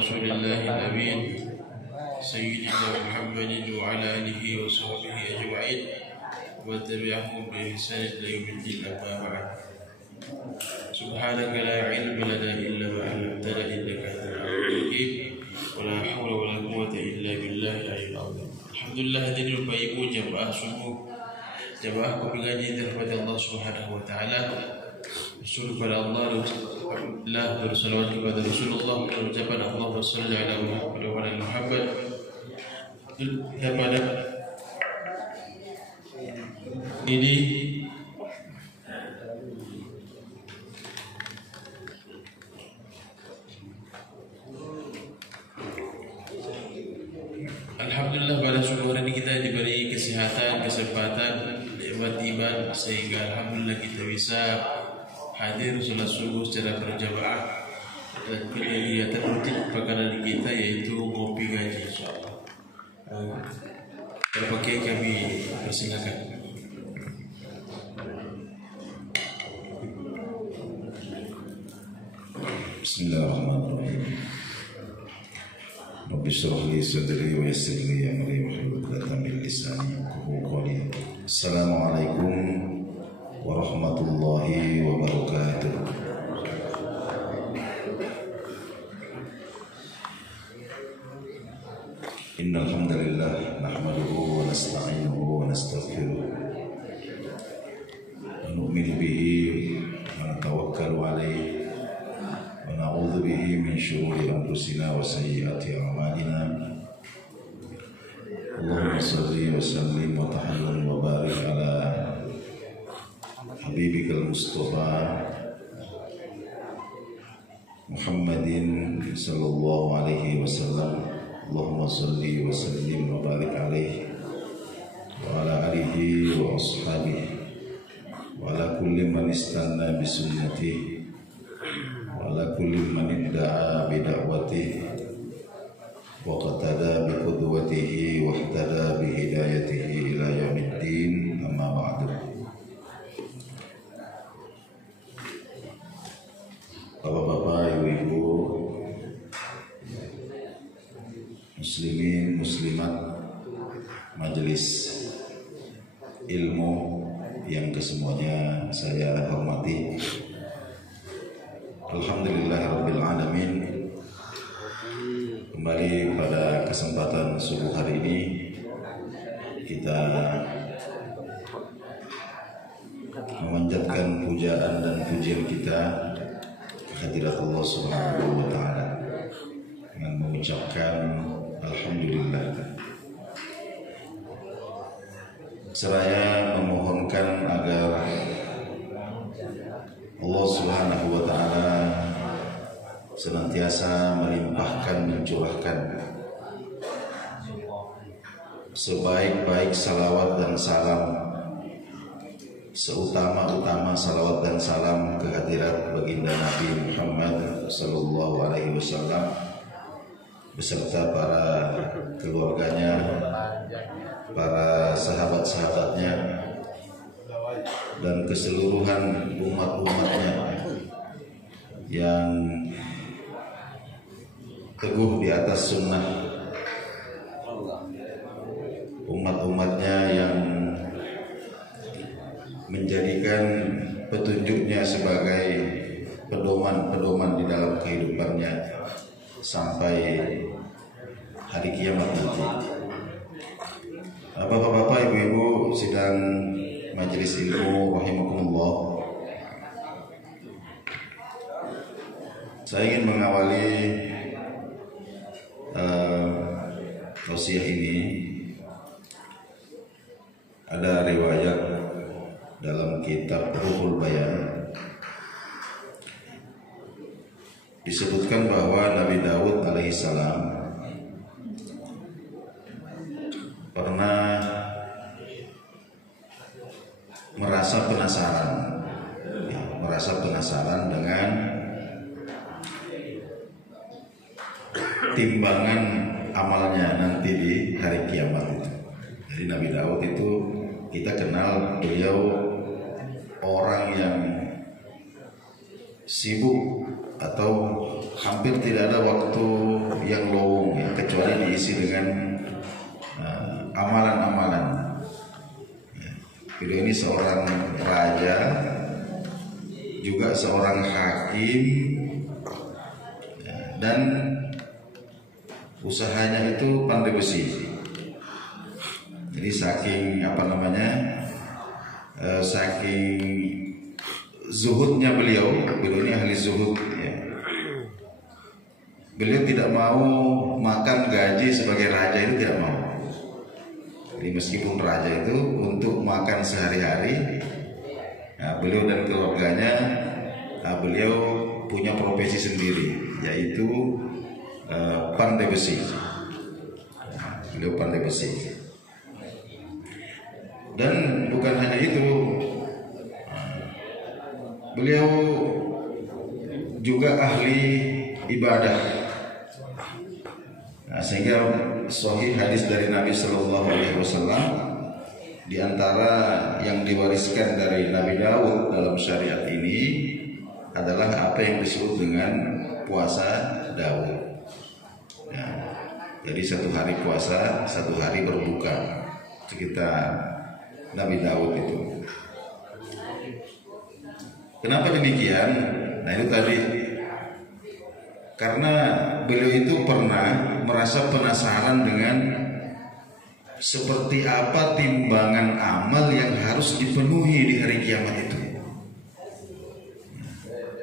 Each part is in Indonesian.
رسول الله الأمين سيدنا محمد وعلى آله وصحبه أجمعين وتبعهم بإحسان إلى يوم الدين. أما بعد، سبحانك لا علم لنا إلا ما علمتنا إنك أنت العليم الحكيم ولا حول ولا قوة إلا بالله العلي العظيم. Alhamdulillah hadirin Bapak Ibu jamaah subuh, jamaah pengaji dirahmati Allah Subhanahu wa taala. Bersyukur kepada Allah, alhamdulillah, bersalawat kepada Rasulullah, mengucapkan Allahumma shalli ala Muhammad wa ala Muhammad. Yang mana ini alhamdulillah pada subuh hari ini kita diberi kesehatan, kesempatan, nikmat iman sehingga alhamdulillah kita bisa hadir sholat subuh secara berjamaah dan kegiatan rutin pekanan kita yaitu ngopi ngaji insyaallah. Berbagai kami persilakan. Bismillahirrahmanirrahim. Rabbi shrah li sadri wa yassir li amri wahlul 'uqdatam min lisani yafqahu qawli. Assalamualaikum warahmatullahi wabarakatuh. Innal hamdalillah nahmaduhu wa nasta'inuhu wa nastaghfiruh wa nu'minu bihi wa natawakkalu alayhi wa na'udzu bihi min shururi anfusina wa sayyiati a'malina. Allahumma shalli wa sallim wa tahallil wa barik ala habibikal mustafa Muhammadin sallallahu alaihi wasallam. Allahumma shalli wa sallim wa barik alaihi wa ala alihi wa ashabihi wa ala kulli man istanna bi sunnatihi wa ala kulli man idda'a bi da'watihi wa qatada bi qudwatihi wa ihtada bi hidayatihi ila yaumiddin. Amma ba'du. Bapak-bapak, ibu-ibu, muslimin, muslimat, majelis ilmu yang kesemuanya saya hormati. Alhamdulillahirabbil alamin. Kembali pada kesempatan subuh hari ini kita memanjatkan pujaan dan pujian kita kehadirat Allah Subhanahu wa taala dengan mengucapkan alhamdulillah, seraya memohonkan agar Allah Subhanahu wa taala senantiasa melimpahkan, mencurahkan sebaik-baik salawat dan salam, seutama-utama salawat dan salam kehadirat baginda Nabi Muhammad sallallahu alaihi wasallam beserta para keluarganya, para sahabat-sahabatnya, dan keseluruhan umat-umatnya yang teguh di atas sunnah, umat-umatnya yang menjadikan petunjuknya sebagai pedoman-pedoman di dalam kehidupannya sampai hari kiamat nanti. Bapak-bapak, ibu-ibu sidang majelis ilmu rahimakumullah, saya ingin mengawali tausiah ini. Ada riwayat dalam kitab Ruhul Bayan disebutkan bahwa Nabi Daud alaihissalam pernah merasa penasaran dengan timbangan amalnya nanti di hari kiamat itu. Jadi Nabi Daud itu kita kenal beliau orang yang sibuk atau hampir tidak ada waktu yang lowong ya, kecuali diisi dengan amalan-amalan. Beliau ini seorang raja, juga seorang hakim, dan usahanya itu pandai besi. Jadi saking saking zuhudnya beliau ini ahli zuhud ya. Beliau tidak mau makan gaji sebagai raja, itu tidak mau. Jadi meskipun raja itu untuk makan sehari-hari, beliau dan keluarganya, beliau punya profesi sendiri, yaitu pandai besi. Beliau pandai besi. Dan bukan hanya itu, beliau juga ahli ibadah. Sehingga sahih hadis dari Nabi Sallallahu Alaihi Wasallam, di antara yang diwariskan dari Nabi Daud dalam syariat ini adalah apa yang disebut dengan puasa Daud. Ya, jadi satu hari puasa, satu hari berbuka. Sekitar Nabi Daud itu. Kenapa demikian? Nah itu tadi, karena beliau itu pernah merasa penasaran dengan seperti apa timbangan amal yang harus dipenuhi di hari kiamat itu.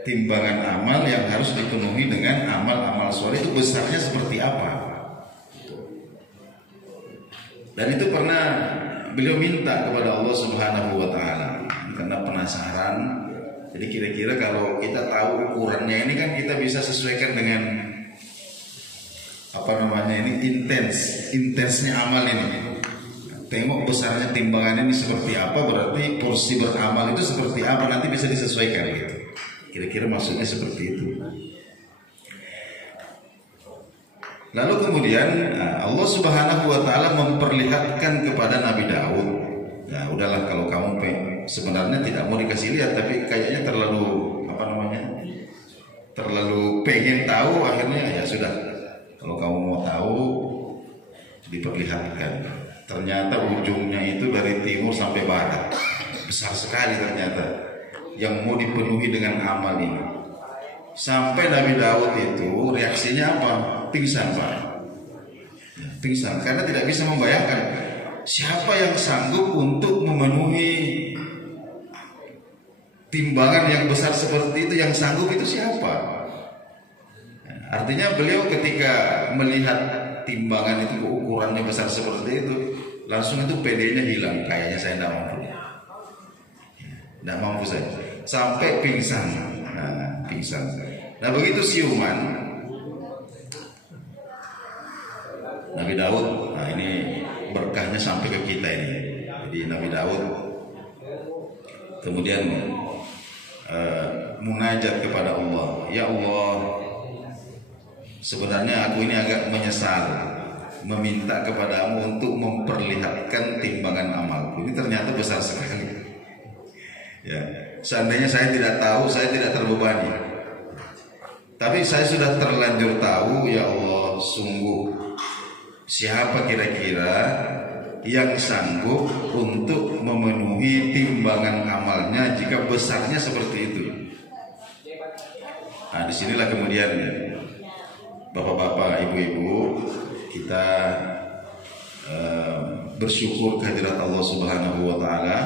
Timbangan amal yang harus dipenuhi dengan amal-amal soleh itu besarnya seperti apa? Dan itu pernah beliau minta kepada Allah Subhanahu wa Ta'ala karena penasaran. Jadi kira-kira kalau kita tahu ukurannya ini kan kita bisa sesuaikan dengan intensnya amal ini. Tengok besarnya timbangan ini seperti apa, berarti porsi beramal itu seperti apa, nanti bisa disesuaikan gitu. Kira-kira maksudnya seperti itu. Lalu kemudian Allah Subhanahu wa Ta'ala memperlihatkan kepada Nabi Daud, ya udahlah kalau kamu sebenarnya tidak mau dikasih lihat, tapi kayaknya terlalu pengen tahu, akhirnya ya sudah, kalau kamu mau tahu diperlihatkan. Ternyata ujungnya itu dari timur sampai barat, besar sekali ternyata yang mau dipenuhi dengan amal ini. Sampai Nabi Daud itu reaksinya apa? Pingsan, Pak. Pingsan karena tidak bisa membayangkan siapa yang sanggup untuk memenuhi timbangan yang besar seperti itu. Yang sanggup itu siapa? Artinya beliau ketika melihat timbangan itu ukurannya besar seperti itu, langsung itu PD-nya hilang. Kayaknya saya tidak mampu saya. Sampai pingsan. Pingsan. Nah begitu siuman Nabi Daud, nah ini berkahnya sampai ke kita ini. Jadi Nabi Daud kemudian munajat kepada Allah, ya Allah, sebenarnya aku ini agak menyesal meminta kepadamu untuk memperlihatkan timbangan amalku. Ini ternyata besar sekali. Ya, seandainya saya tidak tahu, saya tidak terbebani. Tapi saya sudah terlanjur tahu, ya Allah, sungguh siapa kira-kira yang sanggup untuk memenuhi timbangan amalnya jika besarnya seperti itu. Nah, disinilah kemudian bapak-bapak, ibu-ibu, kita bersyukur kehadirat Allah Subhanahu wa Ta'ala.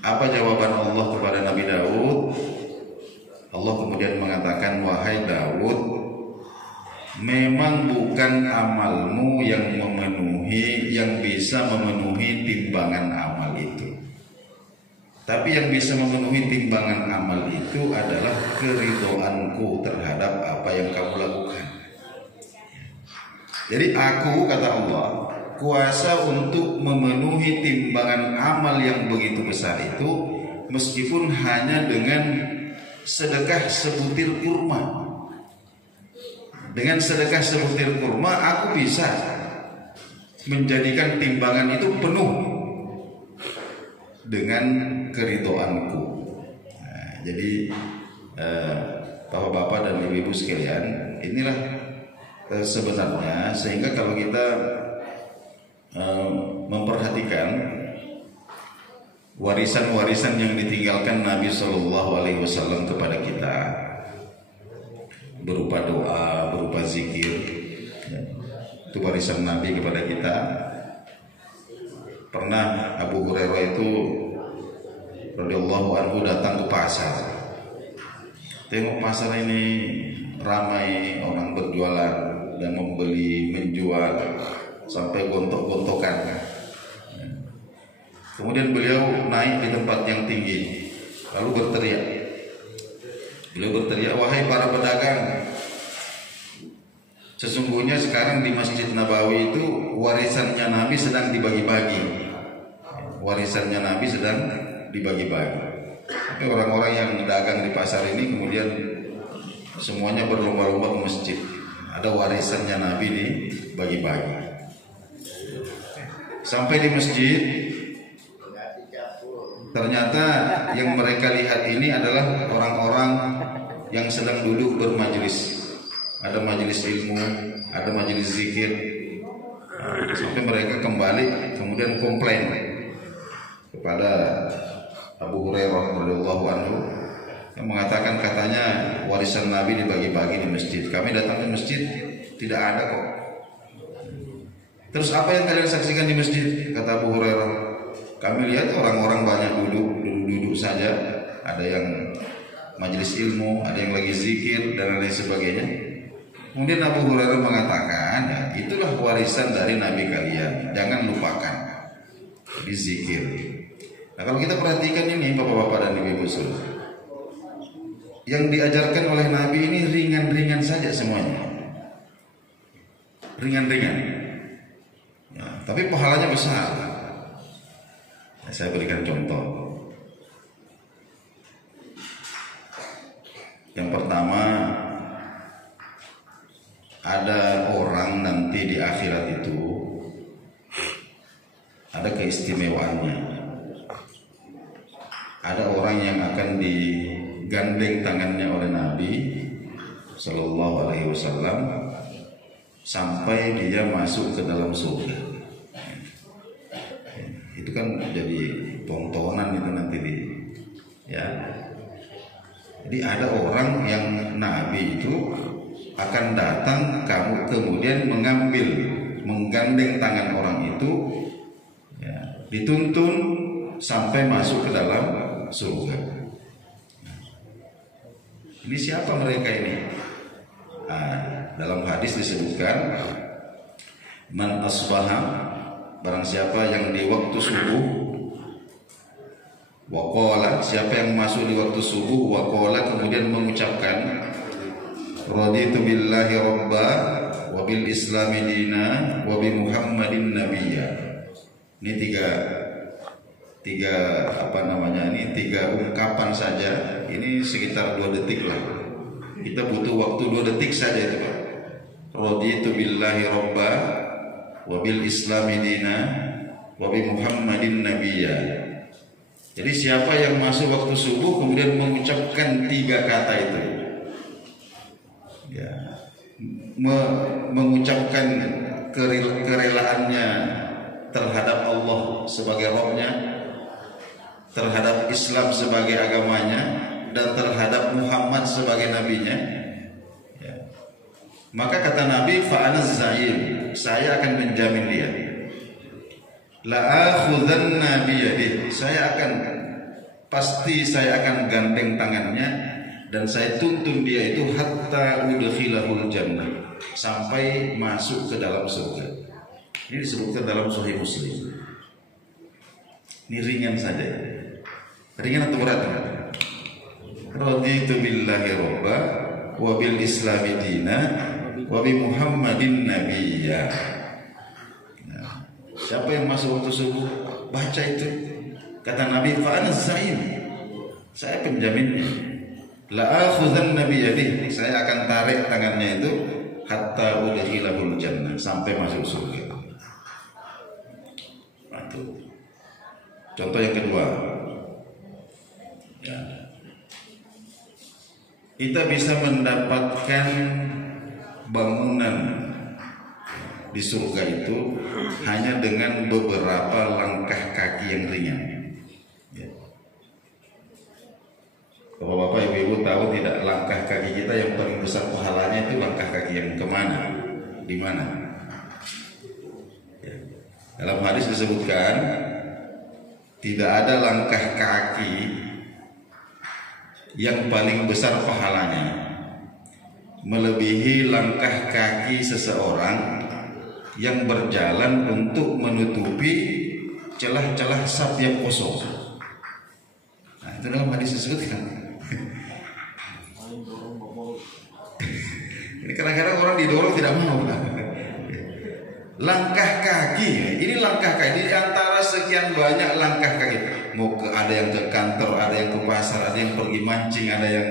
Apa jawaban Allah kepada Nabi Daud? Allah kemudian mengatakan, wahai Daud, memang bukan amalmu yang bisa memenuhi timbangan amal itu. Tapi yang bisa memenuhi timbangan amal itu adalah keridhoanku terhadap apa yang kamu lakukan. Jadi aku, kata Allah, kuasa untuk memenuhi timbangan amal yang begitu besar itu, meskipun hanya dengan sedekah sebutir kurma. Dengan sedekah sebutir kurma aku bisa menjadikan timbangan itu penuh dengan keridhoanku. Nah, jadi Bapak-bapak dan ibu-ibu sekalian, inilah sebenarnya, sehingga kalau kita memperhatikan warisan-warisan yang ditinggalkan Nabi Shallallahu Alaihi Wasallam kepada kita berupa doa, berupa zikir, ya, itu warisan Nabi kepada kita. Pernah Abu Hurairah itu radhiyallahu anhu datang ke pasar, tengok pasar ini ramai orang berjualan dan membeli menjual sampai gontok-gontokan. Kemudian beliau naik di tempat yang tinggi, lalu berteriak. Beliau berteriak, wahai para pedagang, sesungguhnya sekarang di Masjid Nabawi itu warisannya Nabi sedang dibagi-bagi. Warisannya Nabi sedang dibagi-bagi. Tapi orang-orang yang dagang di pasar ini kemudian semuanya berlomba-lomba ke masjid. Ada warisannya Nabi dibagi-bagi. Sampai di masjid, ternyata yang mereka lihat ini adalah orang-orang yang sedang duduk bermajelis. Ada majelis ilmu, ada majelis zikir. Sampai mereka kembali kemudian komplain kepada Abu Hurairah radhiyallahu anhu yang mengatakan, katanya warisan Nabi dibagi-bagi di masjid. Kami datang ke masjid tidak ada kok. Terus apa yang kalian saksikan di masjid? Kata Abu Hurairah, kami lihat orang-orang banyak duduk saja. Ada yang majelis ilmu, ada yang lagi zikir dan lain sebagainya. Kemudian Abu Hurairah mengatakan, ya, itulah warisan dari Nabi kalian, jangan lupakan. Jadi zikir. Nah, kalau kita perhatikan ini bapak-bapak dan ibu-ibu sekalian, yang diajarkan oleh Nabi ini ringan-ringan saja semuanya, ringan-ringan, ya, tapi pahalanya besar. Nah, saya berikan contoh. Yang pertama, ada orang nanti di akhirat itu ada keistimewaannya. Ada orang yang akan digandeng tangannya oleh Nabi Sallallahu Alaihi Wasallam sampai dia masuk ke dalam surga. Itu kan jadi tontonan itu nanti ya. Jadi ada orang yang Nabi itu akan datang, kamu kemudian menggandeng tangan orang itu, ya, dituntun sampai masuk ke dalam surga. Ini siapa mereka ini? Dalam hadis disebutkan, man asbaha, barang siapa yang di waktu subuh, waqala, siapa yang masuk di waktu subuh, waqala, kemudian mengucapkan, raditu billahi rabba wa bil islami dina wa bi muhammadin nabiyya. Ini tiga ungkapan saja. Ini sekitar 2 detik lah. Kita butuh waktu 2 detik saja itu, Pak. Raditu billahi rabba wa bil islami dina wa bi muhammadin nabiyya. Jadi siapa yang masuk waktu subuh kemudian mengucapkan 3 kata itu, ya, mengucapkan kerelaannya terhadap Allah sebagai Rabb-nya, terhadap Islam sebagai agamanya, dan terhadap Muhammad sebagai nabinya, ya, maka kata Nabi, fa'anaz za'im, saya akan menjamin dia, la'akhudhanna biyadih, saya akan gandeng tangannya dan saya tuntun dia itu hatta udkhilahul jannah, sampai masuk ke dalam surga. Ini disebutkan dalam Sahih Muslim. Ini ringan saja. Ringan atau berat? Raditu billahi rabba wa bil islami dina wa bi muhammadin nabiyya. Nah, siapa yang masuk waktu subuh baca itu, kata Nabi, fa ana zaim, saya penjaminnya, la akhudhanna bi yadihi, saya akan tarik tangannya itu hatta udkhilahul jannah, sampai masuk surga. Contoh yang kedua, ya, kita bisa mendapatkan bangunan di surga itu hanya dengan beberapa langkah kaki yang ringan. Ya. Bapak-bapak, ibu-ibu tahu tidak, langkah kaki kita yang paling besar pahalanya itu langkah kaki yang kemana? Di mana? Ya. Dalam hadis disebutkan tidak ada langkah kaki yang paling besar pahalanya melebihi langkah kaki seseorang yang berjalan untuk menutupi celah-celah saf yang kosong. Nah, itu dalam hadis disebutkan. Ini kadang-kadang orang didorong tidak mau. Langkah kaki, ini langkah kaki di antara sekian banyak langkah kaki. Mau ke, ada yang ke kantor, ada yang ke pasar, ada yang pergi mancing, ada yang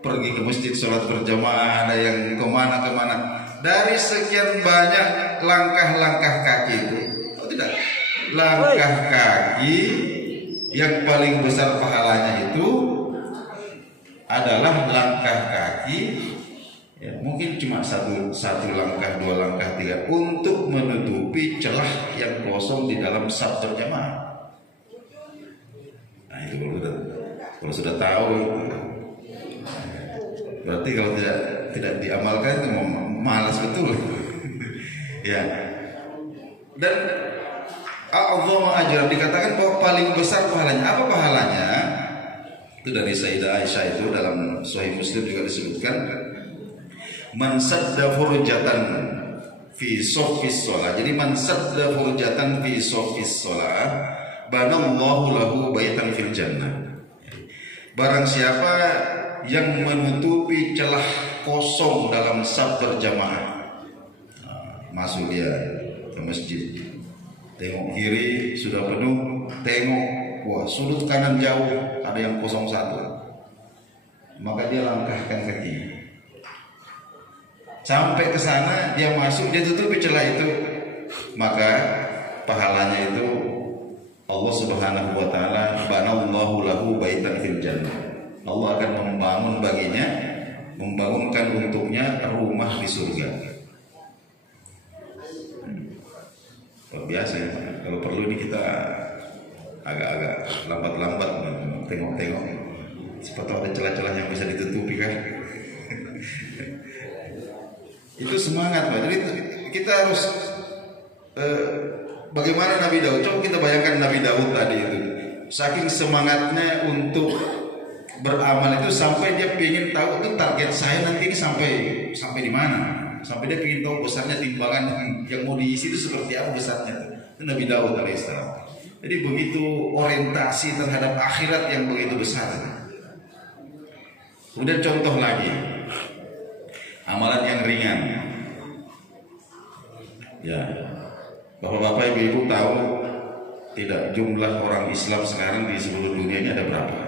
pergi ke masjid sholat berjamaah, ada yang kemana-kemana. Dari sekian banyak langkah-langkah kaki itu, oh tidak, langkah kaki yang paling besar pahalanya itu adalah langkah kaki, ya, mungkin cuma satu langkah, dua langkah, tiga, untuk menutupi celah yang kosong di dalam saf berjamaah. Nah itu kalau sudah tahu, berarti kalau tidak diamalkan itu malas betul. Ya. Dan Allah mengajar, dikatakan bahwa paling besar pahalanya. Apa pahalanya? Itu dari Sayyidah Aisyah, itu dalam Sahih Muslim juga disebutkan, man sadda furjatan fi shaffis shalah. Jadi man sadda furjatan fi shaffis shalah banallahu lahu baitan fil jannah. Barang siapa yang menutupi celah kosong dalam saf berjamaah, masuk dia ke masjid, tengok kiri sudah penuh, tengok wah sudut kanan jauh ada yang kosong satu, maka dia langkahkan kaki sampai ke sana, dia masuk, dia tutupi celah itu, maka pahalanya itu Allah Subhanahu wa taala banallahu lahu baitan fil jannah. Allah akan membangun baginya, membangunkan untuknya rumah di surga. Luar biasa ya. Kalau perlu ini kita agak-agak lambat-lambat tengok-tengok, siapa tahu ada celah-celah yang bisa ditutupi kan. Itu semangat, Pak. Jadi kita harus bagaimana Nabi Daud. Coba kita bayangkan Nabi Daud tadi itu, saking semangatnya untuk beramal itu sampai dia ingin tahu itu target saya nanti ini sampai di mana, sampai dia ingin tahu besarnya timbangan yang mau diisi itu seperti apa besarnya. Itu Nabi Daud alaihissalam. Jadi begitu orientasi terhadap akhirat yang begitu besar. Kemudian contoh lagi, amalan yang ringan. Ya, bapak-bapak, ibu-ibu tahu tidak jumlah orang Islam sekarang di seluruh dunia ini ada berapa?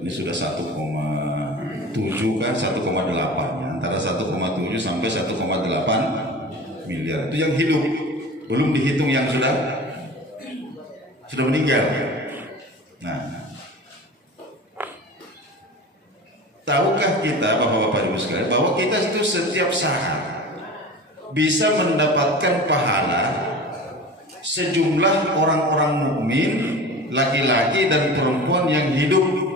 Ini sudah 1,7 kan, 1,8 ya. Antara 1,7 sampai 1,8 miliar. Itu yang hidup, belum dihitung yang sudah meninggal. Nah, tahukah kita bapak-bapak ibu sekalian bahwa kita itu setiap saat bisa mendapatkan pahala sejumlah orang-orang mukmin, laki-laki dan perempuan yang hidup.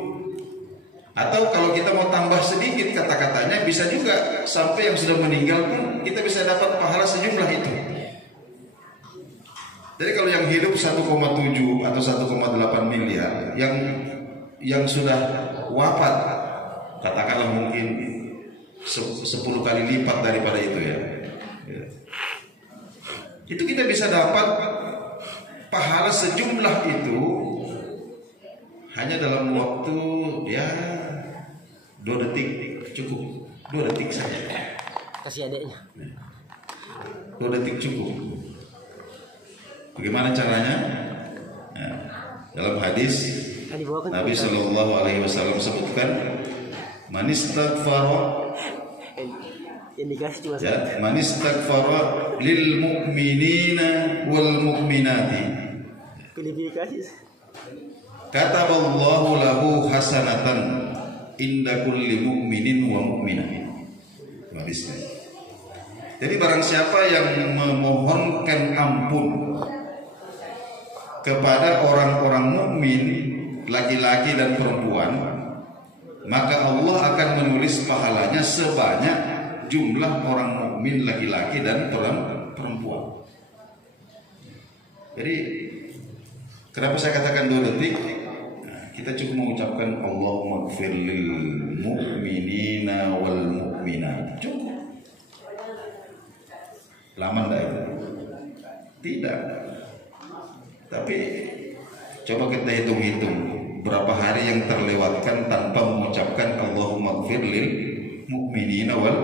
Atau kalau kita mau tambah sedikit kata-katanya, bisa juga sampai yang sudah meninggal pun kita bisa dapat pahala sejumlah itu. Jadi kalau yang hidup 1,7 atau 1,8 miliar, yang sudah wafat katakanlah mungkin 10 kali lipat daripada itu ya. Itu kita bisa dapat pahala sejumlah itu hanya dalam waktu ya 2 detik cukup, 2 detik saja. Kasih adeknya. 2 detik cukup. Bagaimana caranya? Ya, dalam hadis Nabi Shallallahu Alaihi Wasallam sebutkan, man istaghfara, ya, man istaghfara lil mu'minina wal mu'minati. kataballahu lahu hasanatan inda kulli mu'minin wa mu'minah. Hadisnya. Jadi barang siapa yang memohonkan ampun kepada orang-orang mukmin laki-laki dan perempuan, maka Allah akan menulis pahalanya sebanyak jumlah orang mukmin laki-laki dan perempuan. Jadi kenapa saya katakan 2 detik? Kita cukup mengucapkan Allahumma ighfir lil mu'minina wal mu'minat. Cukup. Lama enggak itu? Tidak. Tapi coba kita hitung-hitung berapa hari yang terlewatkan tanpa mengucapkan Allahumma ighfir lil mu'minina wal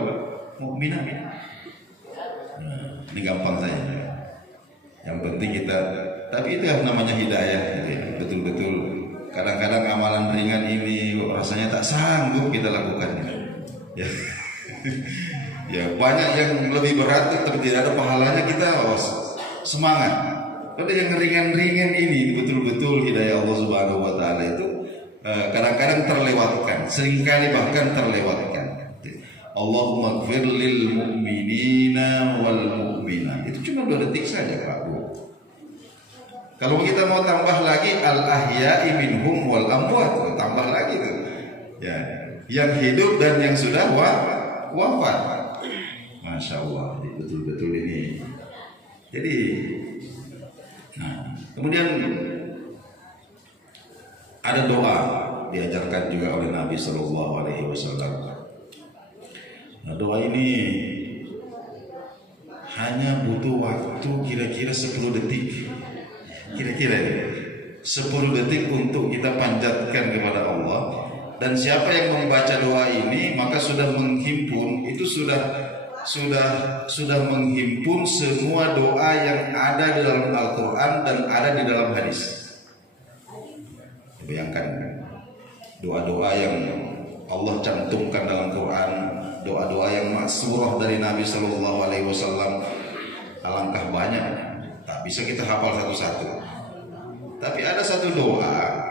mu'minat. Ini gampang saja. Yang penting kita, tapi itu yang namanya hidayah. Betul-betul. Kadang-kadang amalan ringan ini rasanya tak sanggup kita lakukan. Ya, ya banyak yang lebih berat tapi tidak ada pahalanya, kita semangat. Tapi yang ringan-ringan ini betul-betul hidayah Allah Subhanahu Wa Taala itu kadang-kadang terlewatkan, seringkali bahkan terlewatkan. Allahumma ighfir lil mu'minina wal mu'minat. Itu cuma 2 detik saja, Pak Bu. Kalau kita mau tambah lagi al-ahya'i minhum wal amwat, tambah lagi tuh. Ya, yang hidup dan yang sudah wafat. Masya Allah, betul-betul ini. Jadi, nah, kemudian ada doa diajarkan juga oleh Nabi Sallallahu Alaihi Wasallam. Nah, doa ini hanya butuh waktu kira-kira 10 detik. Kira-kira 10 detik untuk kita panjatkan kepada Allah. Dan siapa yang membaca doa ini maka sudah menghimpun, itu sudah menghimpun semua doa yang ada di dalam Al-Quran dan ada di dalam hadis. Bayangkan doa-doa yang Allah cantumkan dalam Quran, doa-doa yang maksurah dari Nabi Sallallahu Alaihi Wasallam, alangkah banyak, tak bisa kita hafal satu-satu. Tapi ada satu doa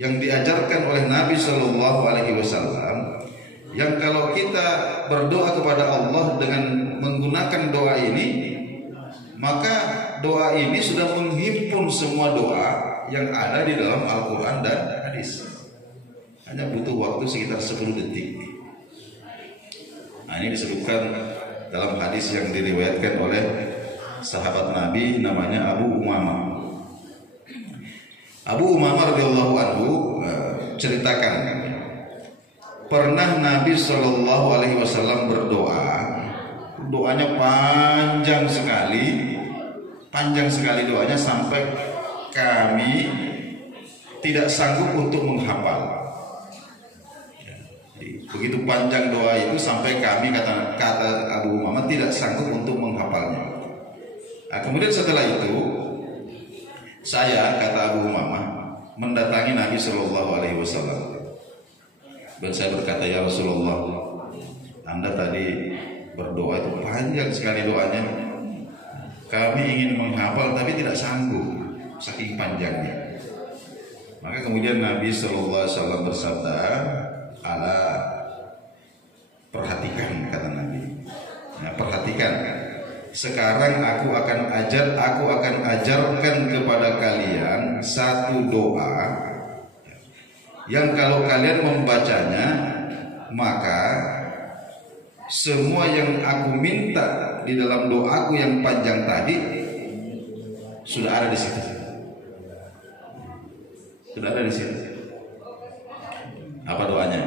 yang diajarkan oleh Nabi Sallallahu Alaihi Wasallam, yang kalau kita berdoa kepada Allah dengan menggunakan doa ini, maka doa ini sudah menghimpun semua doa yang ada di dalam Al-Quran dan hadis. Hanya butuh waktu sekitar 10 detik. Nah, ini disebutkan dalam hadis yang diriwayatkan oleh sahabat Nabi namanya Abu Umamah. Abu Umamah radhiyallahu anhu ceritakan, pernah Nabi Shallallahu Alaihi Wasallam berdoa, doanya panjang sekali doanya sampai kami tidak sanggup untuk menghafal. Begitu panjang doa itu sampai kami, kata Abu Umamah, tidak sanggup untuk menghafalnya. Nah, kemudian setelah itu saya, kata Abu Umamah, mendatangi Nabi Shallallahu Alaihi Wasallam dan saya berkata, ya Rasulullah, Anda tadi berdoa itu panjang sekali doanya, kami ingin menghafal tapi tidak sanggup saking panjangnya. Maka kemudian Nabi Shallallahu Alaihi Wasallam bersabda, ala, perhatikan, kata Nabi. Nah, perhatikan. Sekarang aku akan ajarkan kepada kalian satu doa yang kalau kalian membacanya, maka semua yang aku minta di dalam doaku yang panjang tadi sudah ada di situ. Sudah ada di situ. Apa doanya?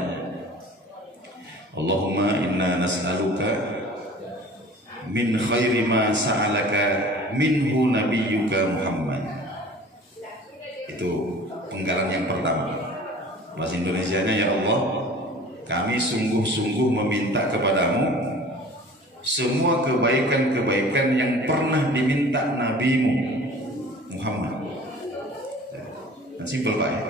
Allahumma inna nas'aluka min khairi ma sa'alaka minhu nabiyyuka Muhammad. Itu penggalan yang pertama. Bahasa Indonesianya, ya Allah, kami sungguh-sungguh meminta kepadamu semua kebaikan-kebaikan yang pernah diminta nabimu Muhammad. Nah, simpel Pak ya.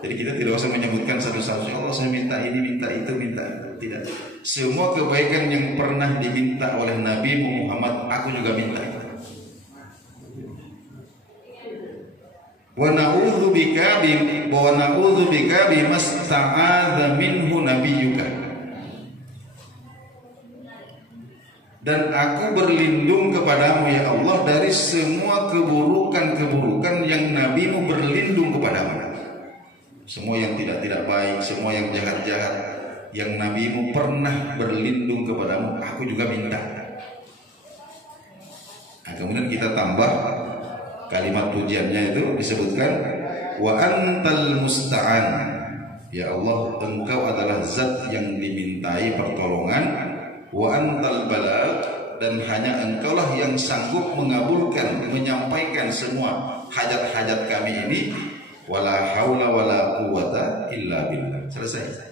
Jadi kita tidak usah menyebutkan satu-satu, ya Allah saya minta ini, minta itu, minta. Tidak. Semua kebaikan yang pernah diminta oleh Nabi Muhammad, aku juga minta. wa na'udzubika bimasta'adza minhu nabiyyuka. Dan aku berlindung kepadamu ya Allah dari semua keburukan-keburukan yang nabimu berlindung kepadamu. Semua yang tidak baik, semua yang jahat-jahat yang nabimu pernah berlindung kepadamu, aku juga minta. Nah, kemudian kita tambah kalimat pujiannya itu disebutkan wa antal musta'an. Ya Allah, engkau adalah zat yang dimintai pertolongan, wa antal balagh, dan hanya engkaulah yang sanggup mengabulkan, menyampaikan semua hajat-hajat kami ini. Wala haula wala quwata illa billah. Selesai.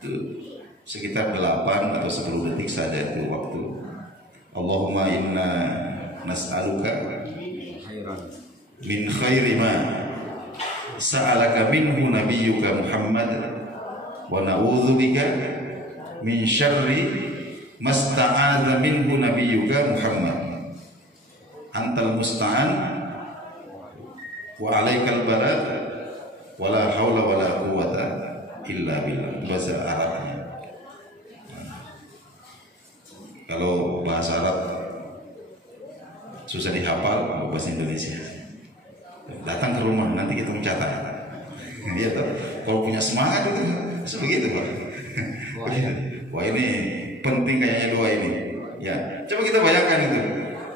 Itu sekitar 8 atau 10 detik saja itu waktu. Allahumma inna nas'aluka min khairi ma sa'alaka minhu nabiyyuka Muhammad wa na'udzubika min syarri masta'adza minhu nabiyyuka Muhammad. Antal musta'an wa 'alaikal balagh wala haula wala quwata illa billah. Bahasa Arabnya. Kalau bahasa Arab susah dihafal, bahasa Indonesia. Datang ke rumah nanti kita mencatat. Iya toh. Kalau punya semangat itu sebegitu Pak. Wah ini penting kayaknya doa ini. Ya, coba kita bayangkan itu.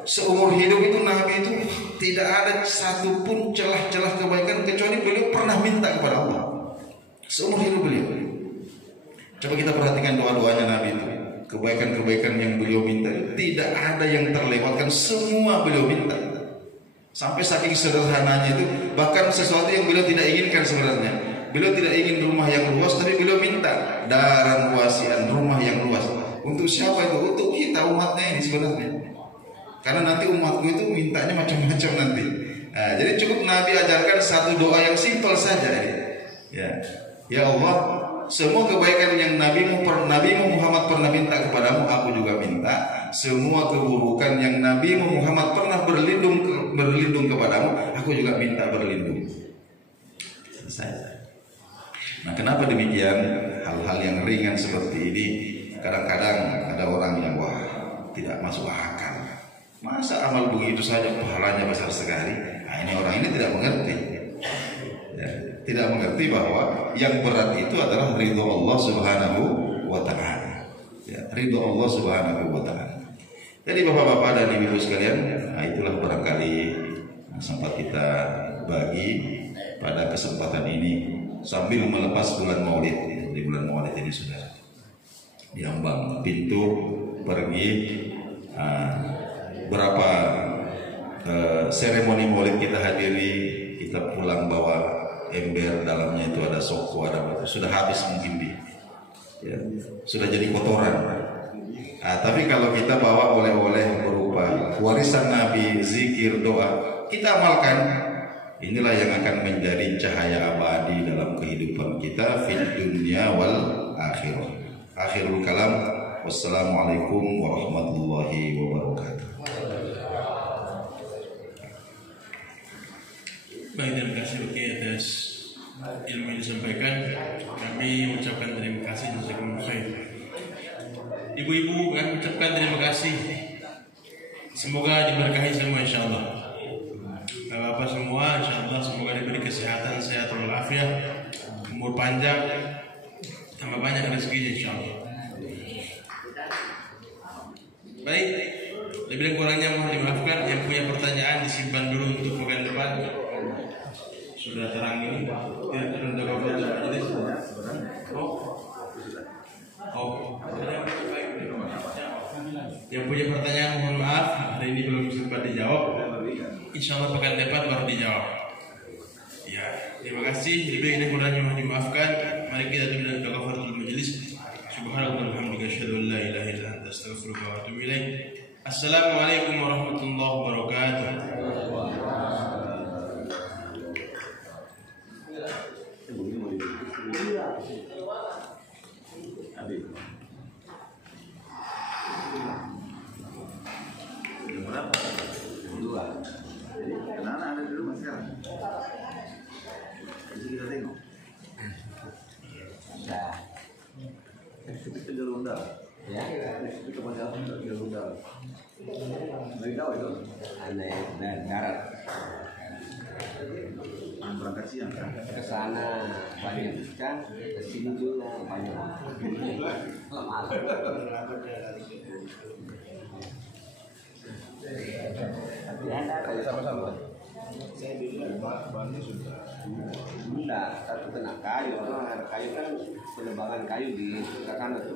Seumur hidup itu Nabi itu tidak ada satupun celah-celah kebaikan kecuali beliau pernah minta kepada Allah. Seumur hidup beliau. Coba kita perhatikan doa-doanya Nabi itu. Kebaikan-kebaikan yang beliau minta tidak ada yang terlewatkan, semua beliau minta. Sampai saking sederhananya itu, bahkan sesuatu yang beliau tidak inginkan sebenarnya. Beliau tidak ingin rumah yang luas, tapi beliau minta daran wasian, rumah yang luas. Untuk siapa itu? Untuk kita umatnya ini sebenarnya. Karena nanti umatku itu mintanya macam-macam nanti. Nah, jadi cukup Nabi ajarkan satu doa yang simpel saja. Ya Allah, semua kebaikan yang Nabi Muhammad pernah minta kepadamu, aku juga minta. Semua keburukan yang Nabi Muhammad pernah berlindung kepadamu, aku juga minta berlindung. Selesai. Nah, kenapa demikian? Hal-hal yang ringan seperti ini kadang-kadang ada orang yang tidak masuk akal. Masa amal begitu saja pahalanya besar sekali? Nah, ini orang ini tidak mengerti. Ya, tidak mengerti bahwa yang berat itu adalah ridho Allah Subhanahu wa ta'ala. Ya, ridho Allah Subhanahu wa ta'ala. Jadi bapak-bapak dan ibu sekalian, nah itulah barangkali sempat kita bagi pada kesempatan ini sambil melepas bulan Maulid. Di bulan Maulid ini sudah diambang pintu pergi. Berapa seremoni Maulid kita hadiri, kita pulang bawa ember, dalamnya itu ada soko, ada apa, sudah habis mungkin ya, sudah jadi kotoran. Tapi kalau kita bawa oleh-oleh berupa warisan Nabi, zikir, doa, kita amalkan, inilah yang akan menjadi cahaya abadi dalam kehidupan kita fid dunya wal akhirah. Akhirul kalam, wassalamualaikum warahmatullahi wabarakatuh. Baik, terima kasih Uki atas ilmu yang disampaikan. Kami mengucapkan terima kasih. Jazakumullah khair. Ibu-ibu kami ucapkan terima kasih. Semoga diberkahi semua insyaallah. Bapak semua insyaallah semoga diberi kesehatan, sehat walafiat, umur panjang, tambah banyak rezekinya insyaallah. Baik, lebih dan kurangnya mohon dimaafkan. Yang punya pertanyaan disimpan dulu untuk pekan depan. Sudah terang ini tidak untuk foto majelis. Yang punya pertanyaan mohon maaf, hari ini belum sempat dijawab. Insyaallah pekan depan baru dijawab. Ya, terima kasih. Lebih dan kurangnya mohon dimaafkan. Mari kita tutup dengan kafaratul majelis. Subhanallah walhamdulillah, asyhadu an la ilaha illa anta, astaghfiruka wa atubu ilaik. Assalamualaikum warahmatullahi wabarakatuh. Berapa? 2. Jadi kenapa ada di rumah sekarang? Itu jalur darat. Ya, Itu kepada jalur darat. Dari tahu itu. aneh dan darat. Berangkat siang kan. Ke sana banyak ikan, ke sini juga banyak. Malam. Tapi ada kayu Sama-sama. Saya bilang bahannya sudah. enggak, satu kena kayu, karena ada kayu kan penebangan kayu di sana itu